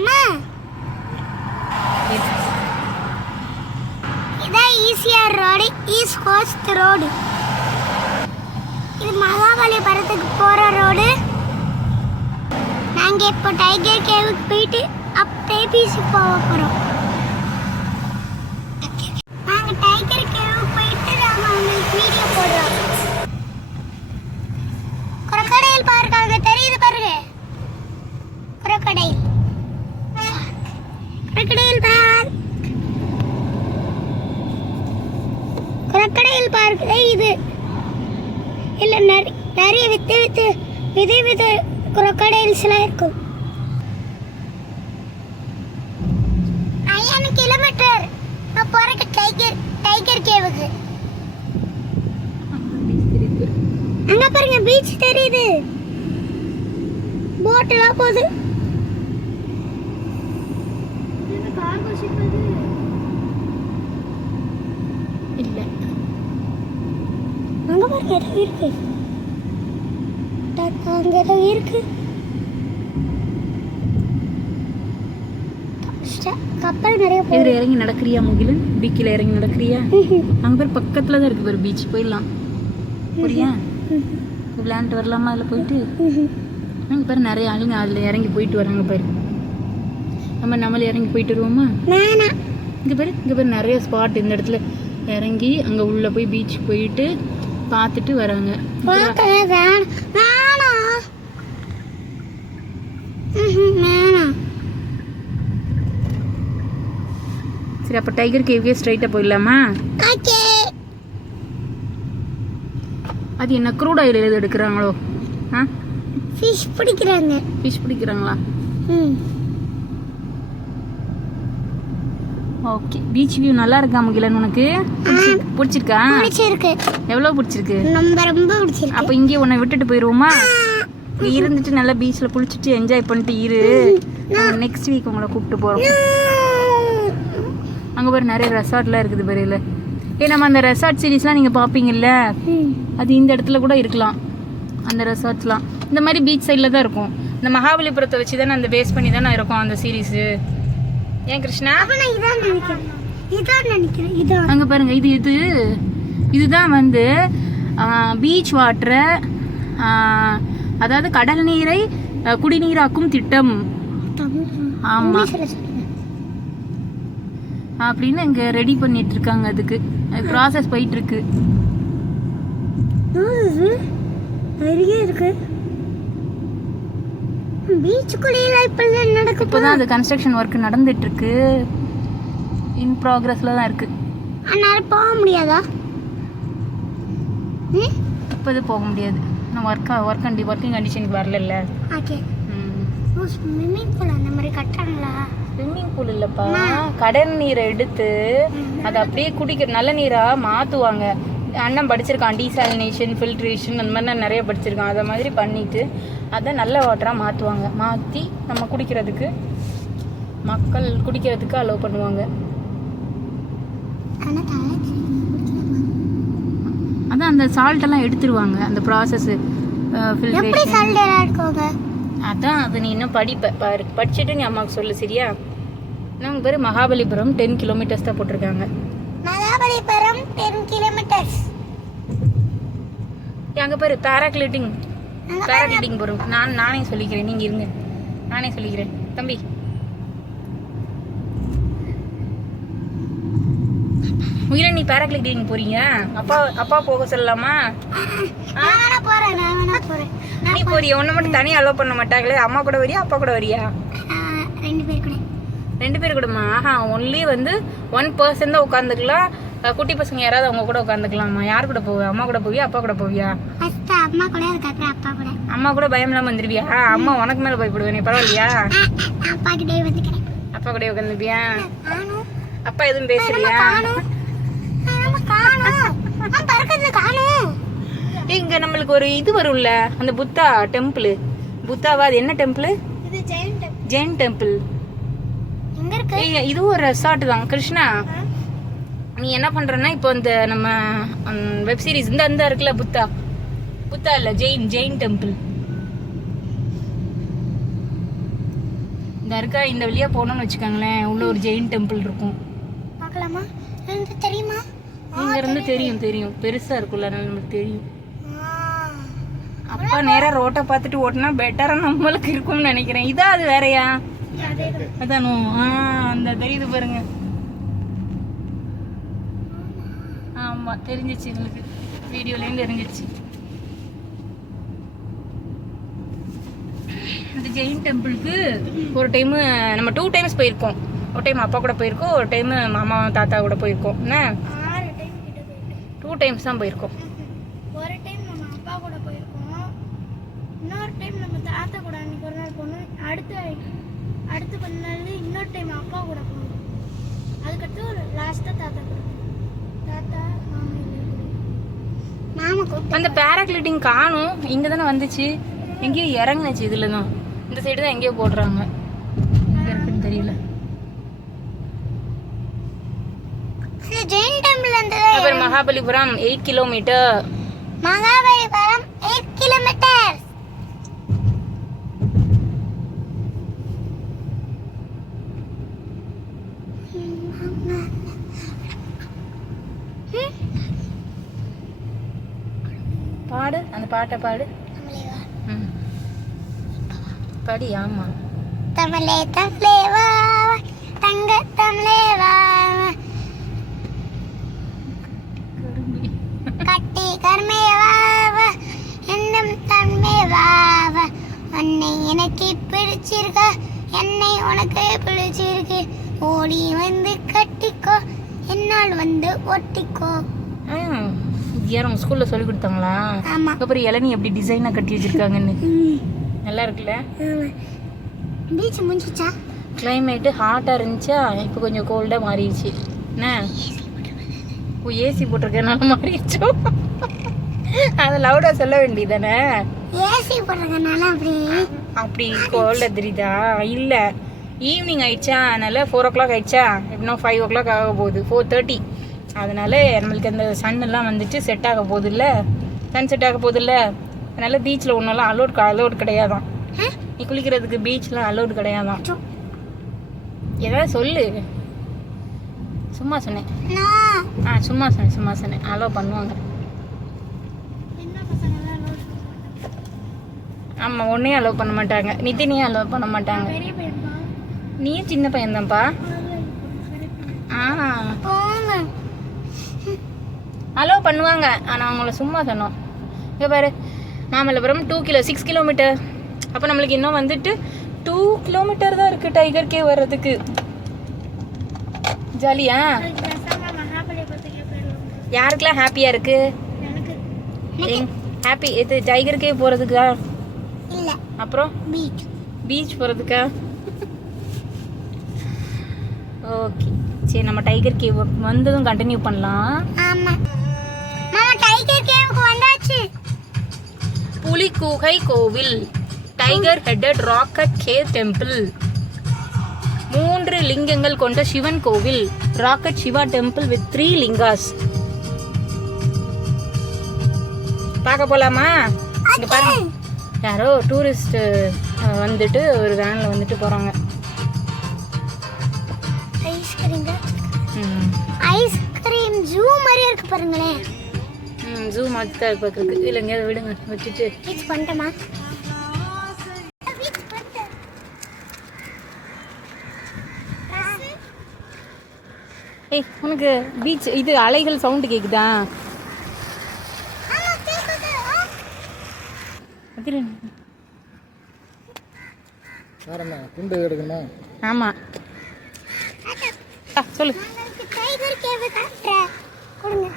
போலாமா? இதான் ECR road, east coast road. இது மகாபலிபுரத்துக்கு போற ரோடு. நாங்க இப்போ டைகர் கேவுக்கு போயிட்டு அப்படியே பீச்சுக்கு போக போறோம். நாங்க டைகர் கேவுக்கு போயிட்டு நாம உங்களுக்கு வீடியோ போடுறோம். crocodile பார்க் அங்க தெரியுது பாருங்க. crocodile park. crocodile பார்க் இது இல்ல நிறைய வித crocodiles எல்லாம் இருக்கும். 5 கிலோமீட்டர் நான் போறக்கு டைகர் கேவுக்கு. அங்க பாருங்க பீச் தெரியுது. போட் எல்லாம் போகுது. இந்த கார்கோ ஷிப் அது இல்ல. அங்க பாருங்க ஏதோ இருக்கு. அங்க ஏதோ இருக்கு. கப்பல் நிறைய போகுது. இதுல இறங்கி நடக்கறியா முகிலன்? பீச்சில் இறங்கி நடக்கறியா? அங்க பேர் பக்கத்துல தான் இருக்கு பாரு பீச். போயிடலாம். புரியா? விளையாண்டு வரலாமா அதில் போயிட்டு? அங்கே பாரு நிறைய ஆளுங்க அதில் இறங்கி போயிட்டு வராங்க பாரு. நம்மள இறங்கி போயிட்டு வருவோமா? இங்கே பாரு நிறைய ஸ்பாட் இந்த இடத்துல இறங்கி அங்கே உள்ள போய் பீச் போயிட்டு பார்த்துட்டு வராங்க. சரி அப்போ டைகர் கேவுக்கே ஸ்ட்ரைட்டாக போயிடலாமா? அது என்ன க்ரூட் ஆயில் எது எடுக்கிறாங்களோ? ஃபிஷ் பிடிக்கிறாங்களா? ஓகே. பீச் வியூ நல்லா இருக்கா முகிலன்? உனக்கு பிடிச்சிருக்கா? எவ்வளோ பிடிச்சிருக்கு? ரொம்ப பிடிச்சிருக்கு. அப்போ இங்கே உன்னை விட்டுட்டு போயிடுவோமா? இங்கே இருந்துட்டு நல்லா பீச்சில் குளிச்சுட்டு என்ஜாய் பண்ணிட்டு இரு. நெக்ஸ்ட் வீக் உங்களை கூப்பிட்டு போகிறோம். அங்கே பாரு நிறைய ரெசார்ட்லாம் இருக்குது பாருல. நம்ம அந்த ரெசார்ட் சீரீஸ்லாம் நீங்கள் பார்ப்பீங்கல்ல, அது இந்த இடத்துல கூட இருக்கலாம். அந்த ரெசார்ட்ஸ்லாம் இந்த மாதிரி பீச் சைடில் தான் இருக்கும். இந்த மகாபலிபுரத்தை வச்சு தானே அந்த பேஸ் பண்ணி தானே இருக்கும் அந்த சீரீஸு. ஏன் கிருஷ்ணா? அங்கே பாருங்க இதுதான் வந்து பீச் வாட்டரை, அதாவது கடல் நீரை குடிநீராக்கும் திட்டம். ஆமாம் அப்படின்னு இங்கே ரெடி பண்ணிட்டு இருக்காங்க. அதுக்கு ப்ராசஸ் போயிட்டு இருக்கு. இப்போதான் அந்த கன்ஸ்ட்ரக்ஷன் ஒர்க் நடந்துட்டு இருக்கு. இன் ப்ராக்ரஸ்ல தான் இருக்கு. போக முடியாதா? இப்போது போக முடியாது. நான் ஒர்க்கிங் கண்டிஷனுக்கு வரல. ஸ்விம்மிங் பூல் அந்த மாதிரி கட்டுறாங்களா? ஸ்விம்மிங் பூல் இல்லப்பா, கடல் நீரை எடுத்து அதை அப்படியே குடிக்கிற நல்ல நீரா மாத்துவாங்க. அண்ணன் படிச்சிருக்கான், டீசாலினேஷன், ஃபில்ட்ரேஷன் அந்த மாதிரி நிறைய படிச்சிருக்கான். அதை மாதிரி பண்ணிட்டு அதை நல்ல வாட்டராக மாற்றி நம்ம குடிக்கிறதுக்கு, மக்கள் குடிக்கிறதுக்கு அலோவ் பண்ணுவாங்க. அதான் அந்த சால்ட்டெல்லாம் எடுத்துருவாங்க. அந்த ப்ராசஸ் அதான் அது நீ இன்னும் பாரு. படிச்சுட்டு நீ அம்மாவுக்கு சொல்லு சரியா? நாங்கள் பேர் மகாபலிபுரம் 10 கிலோமீட்டர்ஸ் தான் போட்டிருக்காங்க. மகாபலிபுரம் 10 கிலோமீட்டர்ஸ். அங்கே பேர் பேராகிளைடிங் போகிறோம். நானே சொல்லிக்கிறேன், நீங்கள் இருங்க, நானே சொல்லிக்கிறேன். தம்பி முகிலன், நீ பேராகிளைடிங் போறீங்க? அப்பா போக சொல்லலாமா? நீ போறியா? ஒன்று மட்டும் தனியாக அலோவ் பண்ண மாட்டாங்களே. அம்மா கூட வரியா, அப்பா கூட வரியா? 2 பேர் கூடமா? ஒன்லி வந்து 1 பர்சன் தான் உட்காந்துக்கலாம். குட்டி பசங்க யாராவது அவங்க கூட உட்காந்துக்கலாமா? யார் கூட போவியா? அம்மா கூட போவியா, அப்பா கூட போவியா? அம்மா கூட பயம் இல்லாம வந்துருவியா? அம்மா உனக்கு மேல பயப்படுவேன், பரவாயில்லையா? அப்பா கூட உட்காந்துப்பியா? அப்பா எதுவும் பேசுறியா? இங்க நம்மளுக்கு ஒரு இது வரும்ல, அந்த புத்தா டெம்பிள். புத்தாவா? அது என்ன டெம்பிள்? ஜெயின் டெம்பிள். இதுவும் ஒரு ரெசார்ட் தான் கிருஷ்ணா. நீ என்ன பண்றன்னா, இப்போ இந்த நம்ம வெப் சீரிஸ் இந்த இருக்குல்ல, புத்தா இல்ல, ஜெயின் டெம்பிள். இந்த இருக்கா இந்த வழியா போனோம்னு வச்சுக்கோங்களேன், உள்ள ஒரு ஜெயின் டெம்பிள் இருக்கும். பார்க்கலாமா? எனக்கு தெரியுமா? இங்க இருந்து தெரியும் தெரியும், பெருசா இருக்கும்ல, அதனால நமக்கு தெரியும். ஆ. அப்பா நேரா ரோட்டை பார்த்துட்டு ஓட்டினா பெட்டரா நம்மளுக்கு இருக்கும்னு நினைக்கிறேன். இதா அது வேறயா? அதேதான். அதானோ? அந்த தெரியுது பாருங்க. ஆமா தெரிஞ்சிச்சு எங்களுக்கு, வீடியோலேயும் தெரிஞ்சிச்சு. இந்த ஜெயின் டெம்பிளுக்கு ஒரு டைமு நம்ம 2 டைம்ஸ் போயிருக்கோம். ஒரு டைம் அப்பா கூட போயிருக்கோம், ஒரு டைம் மாமா தாத்தா கூட போயிருக்கோம். என்ன 6 டைம் கிட்ட போயிட்டோம். 2 டைம்ஸ் தான் போயிருக்கோம். ஒரு டைம் நம்ம அப்பா கூட போயிருக்கோம், இன்னொரு டைம் நம்ம தாத்தா கூட அன்னைக்கு ஒரு நாள் போனோம், அடுத்து கொஞ்ச நாள் இன்னொரு டைம் அப்பா கூட போனோம், அதுக்கடுத்து லாஸ்ட்டாக தாத்தா கூட தாத்தா மாமா கூட. அந்த பேராக்ளைடிங் காணும், இங்கே தானே வந்துச்சு, எங்கேயோ இறங்குனுச்சு. இதில் தான் இந்த சைடு தான் எங்கேயோ போடுறாங்க, எங்கே இருக்குன்னு தெரியல. ஜெயின் டெம்பிள் அந்த அப்புறம் மகாபலிபுரம் 8 கிலோமீட்டர். மகாபலிபுரம் 8 கிலோமீட்டர். பாடு அந்த பாட்டை பாடு. படி. ஆமா தமிழே தமிழே வா தங்க தமிழே வா கட்டி கர்மே வா என்னும் தன்மே வா உன்னை எனக்கு பிடிச்சிருக்க, என்னை உனக்கு பிடிச்சிருக்கு, ஓடி வந்து கட்டிக்கோ, என்னால் வந்து ஒட்டிக்கோ. யாரும் ஸ்கூல்ல சொல்லி கொடுத்தாங்களா? ஆமா. அப்புறம் இளநீ எப்படி டிசைனா கட்டி வச்சிருக்காங்கன்னு நல்லா இருக்குல்ல. பீச் முடிஞ்சிச்சா? கிளைமேட்டு ஹாட்டாக இருந்துச்சா, இப்போ கொஞ்சம் கோல்டாக மாறிடுச்சு. என்ன ஓ ஏசி போட்டிருக்கனால மாறிடுச்சோ? அதை லவுடாக சொல்ல வேண்டியதானே. ஏசி போடுறதுனால அப்படி கோல்டாக தெரியுதா? இல்லை, ஈவினிங் ஆயிடுச்சா, அதனால 4 o'clock ஆயிடுச்சா, இன்னும் 5 o'clock ஆக போகுது, 4:30. அதனால நம்மளுக்கு அந்த சன் எல்லாம் வந்துட்டு செட் ஆக போகுது இல்லை, சன் செட் ஆக போகுது இல்லை, அதனால பீச்சில் ஒன்றெல்லாம் அலோட் கிடையாதான். நீ குளிக்கிறதுக்கு பீச்லாம் அலோடு கிடையாதான். ஏதாவது சொல்லு. சும்மா சொன்னேன். சும்மா சொன்னேன் அலோவ் பண்ணுவாங்க. ஆமாம், ஒன்றையும் அலோவ் பண்ண மாட்டாங்க, நிதினையும் அலோவ் பண்ண மாட்டாங்க. நீயும் சின்ன பையன்தான்ப்பா. அலோவ் பண்ணுவாங்க, ஆனால் அவங்கள சும்மா சொன்னோம். இங்கே பாரு, மாமல்லபுரம் 6 கிலோமீட்டர். அப்போ நம்மளுக்கு இன்னும் வந்துட்டு 2 கிலோமீட்டர் தான் இருக்குது டைகர் கேவ் வர்றதுக்கு. ஜாலியா? யாருக்கெல்லாம் ஹாப்பியாக இருக்கு? ஹாப்பி இது டைகர் கேவ் போகிறதுக்கா? இல்லை, அப்புறம் பீச் போகிறதுக்கா? ஓகே சரி, நம்ம டைகர் கேவ் வந்ததும் கண்டினியூ பண்ணலாம். ஆமாம் மாமா, டைகர் கேவுக்கு வந்தாச்சு. புலிகுகை கோவில், tiger headed rock cut cave temple, 3 லிங்கங்கள் கொண்ட சிவன் கோவில், rock cut Shiva temple with 3 lingas. பார்க்க போலாமா? இங்க பாருங்க, யாரோ டூரிஸ்ட் வந்துட்டு ஒரு வேன்ல வந்துட்டு போறாங்க. ஐஸ்கிரீம் ஜூ மாதிரி இருக்கு பாருங்களேன். ஜூ மாதிரி தான் பார்க்குறதுக்கு. இல்லை எங்கேயாவது விடுங்க வச்சுட்டு. பீச் பண்ணிட்டோமா? ஏய், உனக்கு பீச் இது அலைகள் சவுண்டு கேட்குதா? ஆமாம் சொல்லு. டைகர் கேவ் காட்டுறேன், கொடுங்க.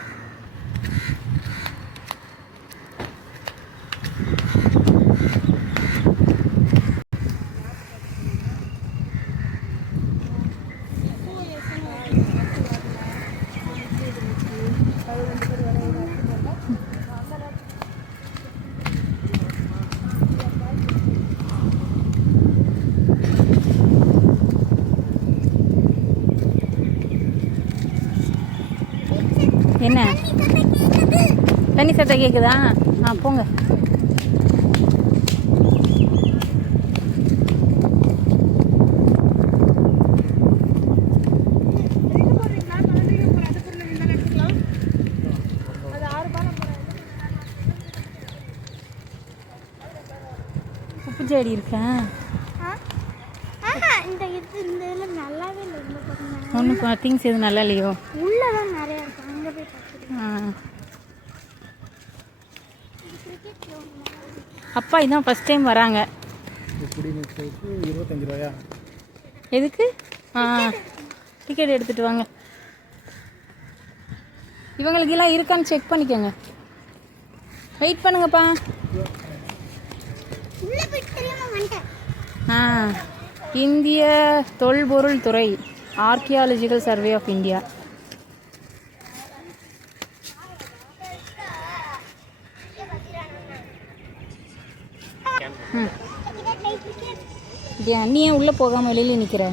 என்ன தண்ணி சத்தம் கேட்குதா? போங்க. பூஜாடி இருக்கா? இந்த இதில் நல்லாவே இல்லை. இந்த பக்கம் ஒன்றும் திங்ஸ் எதுவும் நல்லா இல்லையோ? உள்ளே தான் நிறையா இருக்கும். அங்கே போய் பார்த்துருக்கேன். அப்பா இதான் ஃபஸ்ட் டைம் வராங்க. குடிநீருக்கு 25 ரூபாயா? எதுக்கு? டிக்கெட் எடுத்துகிட்டு வாங்க. இவங்களுக்கெல்லாம் இருக்கான்னு செக் பண்ணிக்கோங்க. வெயிட் பண்ணுங்கப்பா. இந்திய தொல்பொருள் துறை, ஆர்கியாலஜிக்கல் சர்வே ஆஃப் இந்தியா. நீ ஏன் உள்ளே போகாமல் வெளியில் நிற்கிற?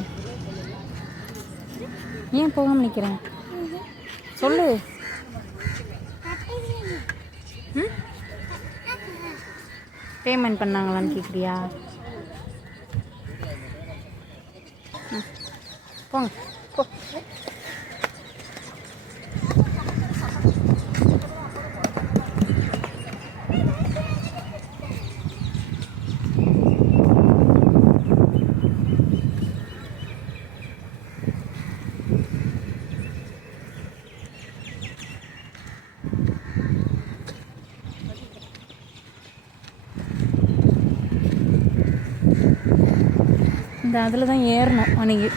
ஏன் போகாமல் நிற்கிற? சொல்லு. பேமெண்ட் பண்ணாங்களான்னு கேட்குறியா? போங்க போ. இந்த அதில் தான் ஏறணும் அன்னைக்கு.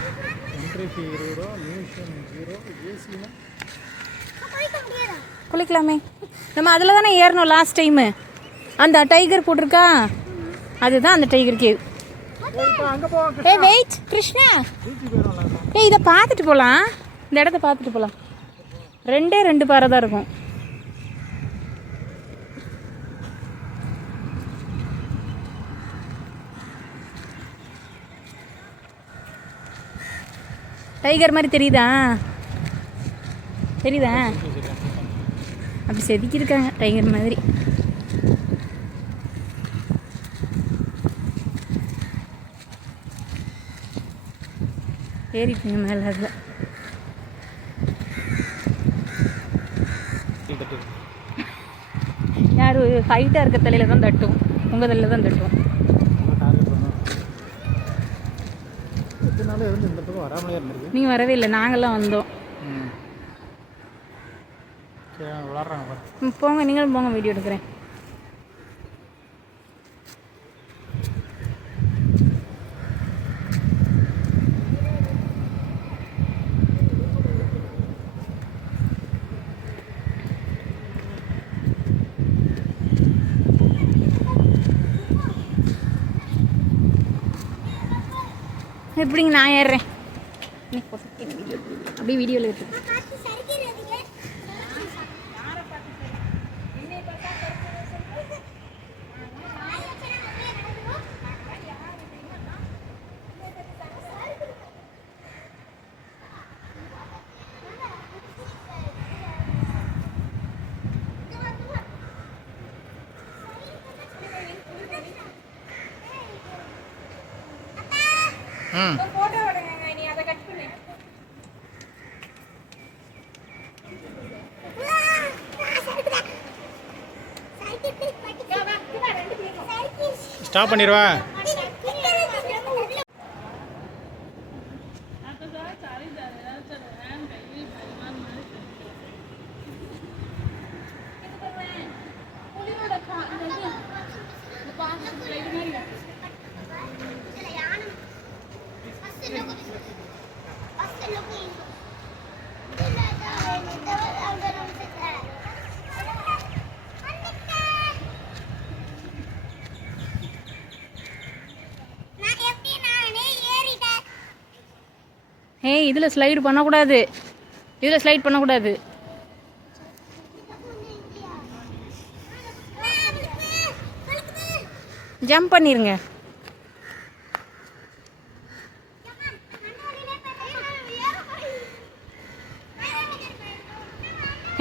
குளிக்கலாமே. நம்ம அதில் தானே ஏறணும் லாஸ்ட் டைமு. அந்த டைகர் போட்டிருக்கா, அதுதான் அந்த டைகர் கேவ். வெயிட் கிருஷ்ணா, இதை பார்த்துட்டு போகலாம். இந்த இடத்த பார்த்துட்டு போகலாம். 2 பாறை தான் இருக்கும். டைகர் மாதிரி தெரியுதா? அப்படி செதுக்கியிருக்காங்க டைகர் மாதிரி. ஏறிப்பீங்க மேலே. அதில் யார் ஹைட்டாக இருக்க தலையில் தான் தட்டும், உங்கள் தலையில் தான் தட்டும். நீங்கள் வரவே இல்லை, நாங்கள்லாம் வந்தோம். போங்க, நீங்களும் போங்க, வீடியோ எடுக்கிறேன். எப்படிங்க நான் ஏறுறேன். அப்படியே வீடியோவில் இருக்கு. ஸ்டாப் பண்ணிடுவா. ஏய், இதில் ஸ்லைடு பண்ணக்கூடாது. இதில் ஸ்லைட் பண்ணக்கூடாது. ஜம்ப் பண்ணிருங்க.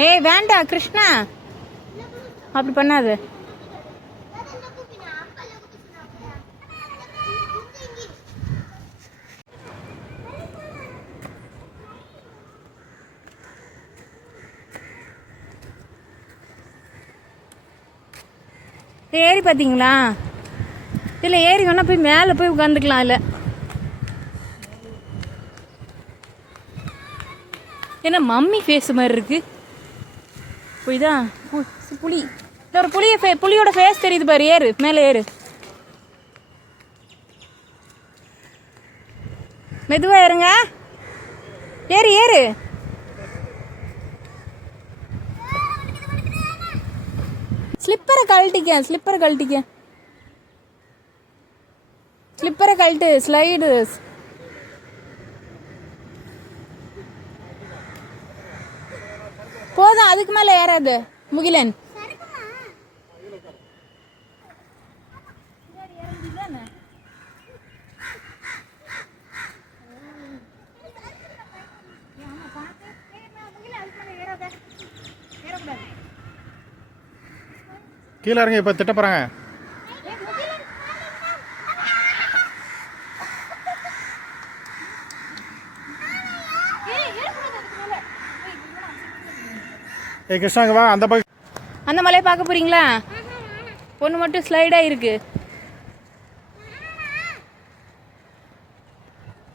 ஏய் வேண்டாம் கிருஷ்ணா, அப்படி பண்ணாது. ஏறி பார்த்தீங்களா? இதில் ஏறி வேணா போய் மேலே போய் உட்காந்துக்கலாம். இல்லை ஏன்னா மம்மி ஃபேஸ் மாதிரி இருக்கு. போய்தான் புலி இல்லை ஒரு புலியோட ஃபேஸ் தெரியுது பாரு. ஏறு மேலே ஏறு. மெதுவாக ஏறுங்க. ஏறு ஏறு. ஸ்லிப்பரை கழட்டு. ஸ்லைடு போதும், அதுக்கு மேலே ஏறாது முகிலன். கீழே இறங்கி இப்போ திட்ட போகிறாங்க. ஏய் கிருஷ்ணாங்க வா, அந்த பக்கம் அந்த மலையை பார்க்க போறீங்களா? ஒன்று மட்டும் ஸ்லைடாக இருக்கு.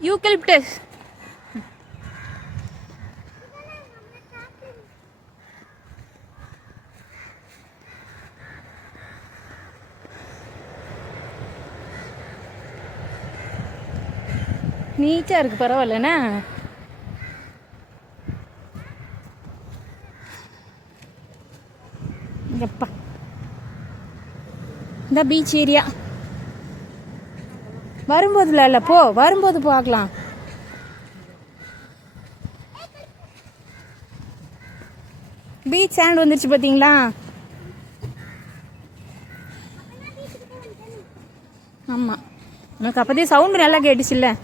யூக்கலிப்டஸ். நீட்டாக இருக்குது, பரவாயில்லண்ணா. எப்பா இந்த பீச் ஏரியா வரும்போதுல இல்லை, வரும்போது பார்க்கலாம். பீச் சாண்ட் வந்துருச்சு பார்த்தீங்களா? ஆமாம், எனக்கு அப்போதே சவுண்டு நல்லா கேட்டுச்சு இல்லை?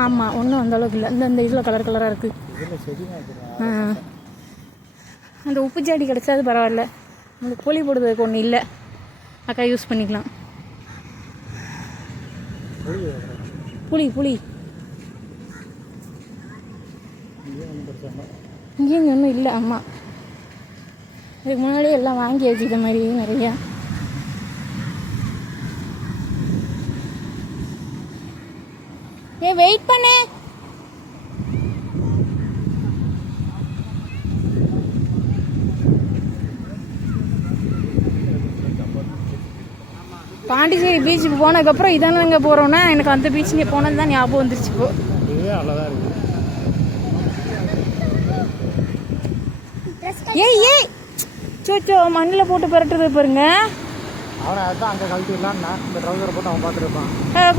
ஆமாம், ஒன்றும் அந்த அளவுக்கு இல்லை. இந்த இதில் கலராக இருக்குது. அந்த உப்பு ஜாடி கிடச்சாது பரவாயில்ல. உங்களுக்கு புளி போடுறதுக்கு ஒன்றும் இல்லை, அக்கா யூஸ் பண்ணிக்கலாம். புளி இங்கேயும் ஒன்றும் இல்லை. ஆமாம், இதுக்கு முன்னாடியே எல்லாம் வாங்கியாச்சு இதை மாதிரி நிறையா. வெயிட் பண்ணு. பாண்டிச்சேரி பீச்சுக்கு போனதுக்கப்புறம் இதானே நாங்கள் போகிறோன்னா எனக்கு அந்த பீச்சுக்கு போனது தான் ஞாபகம் வந்துருச்சு. இப்போ ஏய் சோச்சோ மண்ணில் போட்டு பரட்டுறது பாருங்க.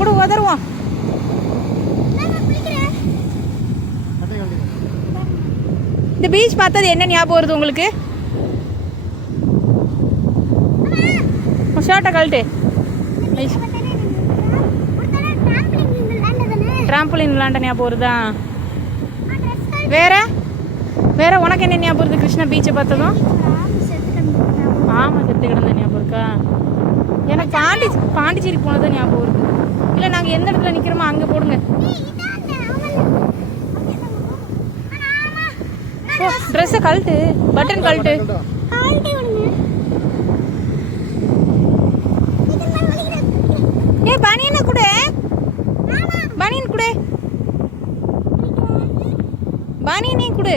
கூட உதருவான். இந்த பீச் பார்த்தது என்ன ஞாபகம் வருது உங்களுக்கு? ஷர்ட்டை கழட்டு. ட்ராம்பலின் விளாண்ட ஞாபகம் வருதா? வேற உனக்கு என்ன ஞாபகம் வருது கிருஷ்ணா பீச்சை பார்த்ததும்? ஆமாம், செத்து கிடந்த ஞாபகம் இருக்கா? எனக்கு பாண்டிச்சேரி போனதான் ஞாபகம் வருது. இல்லை நாங்கள் எந்த இடத்துல நிற்கிறோமோ அங்கே போடுங்க. ட்ரெஸ்ஸை கழட்டு, பட்டன் கழட்டு. ஏ பனியனை கொடு, பனியன் கொடு, பனியனே கொடு.